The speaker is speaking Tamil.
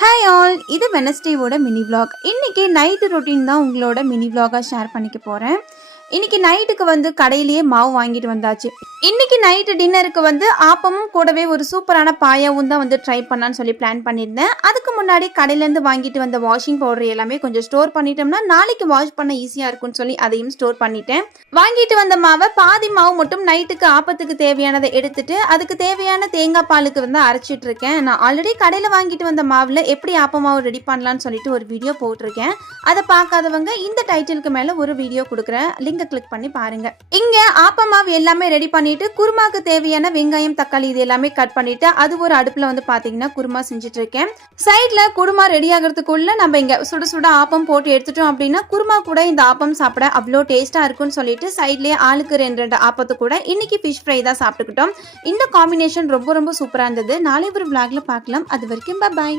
ஹாய் ஆல் இது வெனஸ்டேவோட மினி விளாக் இன்றைக்கி நைட்டு ரொட்டீன் தான் உங்களோட மினி விளாகாக ஷேர் பண்ணிக்க போகிறேன் இன்னைக்கு நைட்டுக்கு வந்து கடையிலேயே மாவு வாங்கிட்டு வந்தாச்சு. இன்னைக்கு நைட்டு டின்னருக்கு வந்து ஆப்பமும் கூடவே ஒரு சூப்பரான பாயாவும் தான் வந்து ட்ரை பண்ணான்னு சொல்லி பிளான் பண்ணியிருந்தேன். அதுக்கு முன்னாடி கடையிலேருந்து வாங்கிட்டு வந்த வாஷிங் பவுடர் எல்லாமே கொஞ்சம் ஸ்டோர் பண்ணிட்டோம்னா நாளைக்கு வாஷ் பண்ண ஈஸியாக இருக்கும்னு சொல்லி அதையும் ஸ்டோர் பண்ணிட்டேன். வாங்கிட்டு வந்த மாவை பாதி மாவு மட்டும் நைட்டுக்கு ஆப்பத்துக்கு தேவையானதை எடுத்துட்டு அதுக்கு தேவையான தேங்காய் பாலுக்கு வந்து அரைச்சிட்டு இருக்கேன். நான் ஆல்ரெடி கடையில் வாங்கிட்டு வந்த மாவில் எப்படி ஆப்ப மாவு ரெடி பண்ணலாம்னு சொல்லிட்டு ஒரு வீடியோ போட்டிருக்கேன். அதை பார்க்காதவங்க இந்த டைட்டிலுக்கு மேலே ஒரு வீடியோ கொடுக்குறேன். லிங்க் கிளிக் பண்ணி பாருங்க. இங்க ஆப்பமாவு எல்லாமே ரெடி பண்ணிட்டு குருமாக்கு தேவையான வெங்காயம் தக்காளி இது எல்லாமே கட் பண்ணிட்டு அது ஒரு அடுப்புல வந்து பாத்தீங்கன்னா குருமா செஞ்சுட்டு இருக்கேன் சைட்ல குருமா ரெடி ஆகிறதுக்குள்ள நம்ம இங்க சுட சுட ஆப்பம் போட்டு எடுத்துட்டோம் அப்படின்னா குருமா கூட இந்த ஆப்பம் சாப்பிட அவ்வளோ டேஸ்டா இருக்கும்னு சொல்லிட்டு சைட்லயே ஆளுக்கு ரெண்டு ரெண்டு ஆப்பத்து கூட இன்னைக்கு ஃபிஷ் ஃப்ரை தான் சாப்பிட்டுக்கிட்டோம். இந்த காம்பினேஷன் ரொம்ப ரொம்ப சூப்பரா இருந்தது. நாளை ஒரு vlogல பார்க்கலாம் அது வரைக்கும் பாய்